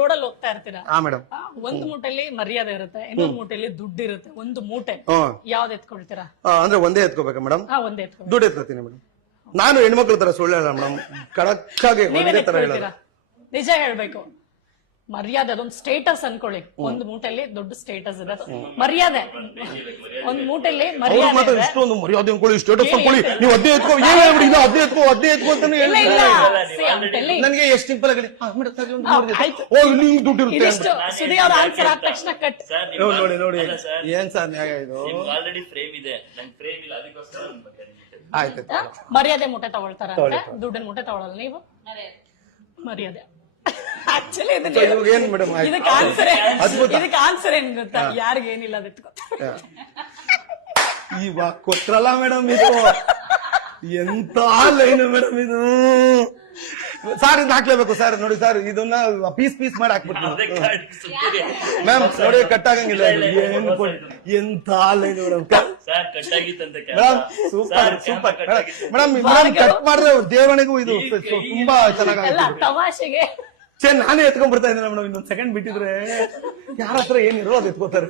ರೋಡಲ್ಲಿ ಹೋಗ್ತಾ ಇರ್ತೀರಾ? ಹಾ ಮೇಡಮ್ ಆ, ಒಂದ್ ಮೂಟೆಲಿ ಮರ್ಯಾದೆ ಇರುತ್ತೆ ಇನ್ನೊಂದು ಮೂಟೆಲಿ ದುಡ್ಡು ಇರುತ್ತೆ ಒಂದು ಮೂಟೆ. ಹ್ಮ್ ಯಾವ್ದು ಎತ್ಕೊಳ್ತೀರಾ? ಆ, ಅಂದ್ರೆ ಒಂದೇ ಎತ್ಕೋಬೇಕಾ ಮೇಡಮ್ ಹಾ ಒಂದೇ ಎತ್ಕೊ ದುಡ್ಡು ಎತ್ಕೋತೀನಿ ಮೇಡಮ್ ನಾನು ಹೆಣ್ಮಕ್ಳ ತರ ಸುಳ್ಳು ಹೇಳ ಮೇಡಮ್ ಕಡಕ್ಕಾಗಿ ನೀವೇನ್ ಒಂದೇ ತರ ಹೇಳೋದು. ಎತ್ಕೊಳ್ತೀರಾ? ನಿಜ ಹೇಳ್ಬೇಕು. ಮರ್ಯಾದೆ ಅದೊಂದು ಸ್ಟೇಟಸ್ ಅನ್ಕೊಳ್ಳಿ ಒಂದು ಮೂಟಲ್ಲಿ ದೊಡ್ಡ ಸ್ಟೇಟಸ್ ಇದೆ. ಮರ್ಯಾದೆ. ಒಂದ್ ಮೂಟಲ್ಲಿ ಮರ್ಯಾದೆ ಇದೆ. ಇಷ್ಟೊಂದು ಮರ್ಯಾದೆ ಅನ್ಕೊಳ್ಳಿ ಸ್ಟೇಟಸ್ ಅನ್ಕೊಳ್ಳಿ. ನೀವು ಅದೇ ಎತ್ಕೋ ಏನ್ ಹೇಳ್ಬಿಡಿ ಇದು ಅದೇ ಎತ್ಕೋ ಅದೇ ಎತ್ಕೋ ಅಂತಾನೆ ಇಲ್ಲ ಹೇಳಿ ಇಲ್ಲ. ಇಲ್ಲ, See, I'm telling. ನನಗೆ ಎಷ್ಟು ಸಿಂಪಲ್ ಆಗಿ ಆ, ಮೇಡಮ್, ತಗೊಳ್ಳಿ ಒಂದು ನೋಡಿ. ಆಯ್ತು. ಓ ಇಲ್ಲಿ ಹಿಂಗ್ ದುಡ್ಡು ಇರುತ್ತೆ. ಇದಿಷ್ಟು. ಸುದಿ ಅವ್ರ ಆನ್ಸರ್ ಆದ ತಕ್ಷಣ ಕಟ್ ಸರ್ ನೋಡಿ ನೋಡಿ. ಅಲ್ಲ ಸರ್ ಏನ್ ಸರ್ ನ್ಯಾಯ ಇದು? ನಿಮ್ಗೆ ಆಲ್ರೆಡಿ ಫ್ರೇಮ್ ಇದೆ. ನಂಗೆ ಫ್ರೇಮ್ ಇಲ್ಲ ಅದಕ್ಕೋಸ್ಕರ ನನ್ ನಿಮ್ಗೆ ಆಯ್ತು ಮರ್ಯಾದೆ ಮೂಟೆ ತಗೊಳ್ತಾರ ದುಡ್ಡಿನ ಮೂಟೆ ತಗೊಳಲ್ಲ ನೀವು? ಮರ್ಯಾದೆ. ಆಕ್ಚುಲಿ ಇವಾಗ ಏನ್ ಮೇಡಮ್? ಇದಕ್ಕೆ ಆನ್ಸರ್ ಅದ್ಭುತ. ಇದಕ್ಕೆ ಆನ್ಸರ್ ಏನ್ ಗೊತ್ತಾ? ಯಾರಿಗ ಏನಿಲ್ಲ ಅದಕ್ಕೆ ಇವಾಗ ಕೊಟ್ರಲ್ಲ ಮೇಡಮ್ ಇದು? ಎಂತ ಲೈನ್ ಮೇಡಮ್ ಇದು? ಸರ್ ಇದು ಹಾಕ್ಲೇಬೇಕು ಸರ್ ನೋಡಿ ಸರ್ ಇದನ್ನ ಪೀಸ್ ಪೀಸ್ ಮಾಡಿ ಹಾಕ್ಬಿಟ್ಟು ಮ್ಯಾಮ್ ನೋಡಿ ಕಟ್ ಆಗಂಗಿಲ್ಲ ಇದು. ಏನ್ ಕೊಡ್- ಎಂತ line madam? Sir cut ಆಗಿತ್ತಂತೆ madam super super madam madam cut ಮಾಡಿದ್ರೆ ದೇವಣಿಗೂ ಇದು ತುಂಬಾ ಚೆನ್ನಾಗಿ ಅಲ್ಲ ತಮಾಷೆಗೆ. ಛೇ ನಾನೇ ಎತ್ಕೊಂಡ್ಬಿಡ್ತಾ ಇದ್ದೀನಿ ಮೇಡಮ್ ಇನ್ನೊಂದು ಸೆಕೆಂಡ್ ಬಿಟ್ಟಿದ್ರೆ. ಯಾರ ಹತ್ರ ಏನಿರೋ ಅದು ಎತ್ಕೋತಾರೆ